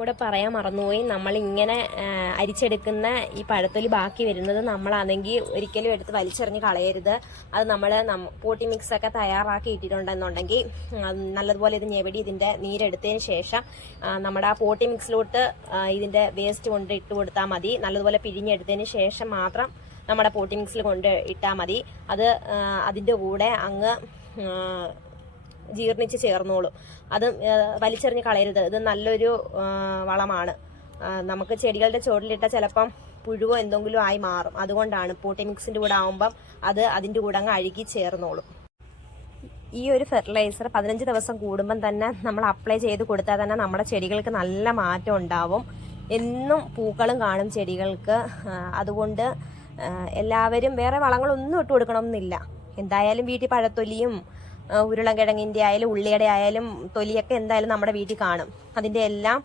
കൂടെ പറയാൻ മറന്നുപോയി, നമ്മളിങ്ങനെ അരിച്ചെടുക്കുന്ന ഈ പഴത്തൊലി ബാക്കി വരുന്നത് നമ്മളാണെങ്കിൽ ഒരിക്കലും എടുത്ത് വലിച്ചെറിഞ്ഞ് കളയരുത്. അത് നമ്മൾ പോട്ടി മിക്സൊക്കെ തയ്യാറാക്കി ഇട്ടിട്ടുണ്ടെന്നുണ്ടെങ്കിൽ നല്ലതുപോലെ ഇത് ഞെവടി ഇതിൻ്റെ നീരെടുത്തതിന് ശേഷം നമ്മുടെ ആ പോട്ടി മിക്സിലോട്ട് ഇതിൻ്റെ വേസ്റ്റ് കൊണ്ട് ഇട്ട് കൊടുത്താൽ മതി. നല്ലതുപോലെ പിഴിഞ്ഞെടുത്തതിന് ശേഷം മാത്രം നമ്മുടെ പോട്ടി മിക്സിൽ കൊണ്ട് ഇട്ടാൽ മതി. അത് അതിൻ്റെ കൂടെ അങ്ങ് ജീർണിച്ച് ചേർന്നോളും. അത് വലിച്ചെറിഞ്ഞ് കളയരുത്. ഇത് നല്ലൊരു വളമാണ്. നമുക്ക് ചെടികളുടെ ചോട്ടിലിട്ട ചിലപ്പം പുഴുവോ എന്തെങ്കിലും ആയി മാറും. അതുകൊണ്ടാണ് പോട്ടി മിക്സിൻ്റെ കൂടെ ആകുമ്പം അത് അതിൻ്റെ കൂടെ അങ്ങ് അഴുകി ചേർന്നോളും. ഈ ഒരു ഫെർട്ടിലൈസർ 15 ദിവസം കൂടുമ്പം തന്നെ നമ്മൾ അപ്ലൈ ചെയ്ത് കൊടുത്താൽ തന്നെ നമ്മുടെ ചെടികൾക്ക് നല്ല മാറ്റം ഉണ്ടാവും. എന്നും പൂക്കളും കാണും ചെടികൾക്ക്. അതുകൊണ്ട് എല്ലാവരും വേറെ വളങ്ങളൊന്നും ഇട്ട് കൊടുക്കണമെന്നില്ല. എന്തായാലും വീട്ടിൽ പഴത്തൊലിയും ഉരുളക്കിഴങ്ങിൻ്റെ ആയാലും ഉള്ളിയുടെ ആയാലും തൊലിയൊക്കെ എന്തായാലും നമ്മുടെ വീട്ടിൽ കാണും. അതിൻ്റെ എല്ലാം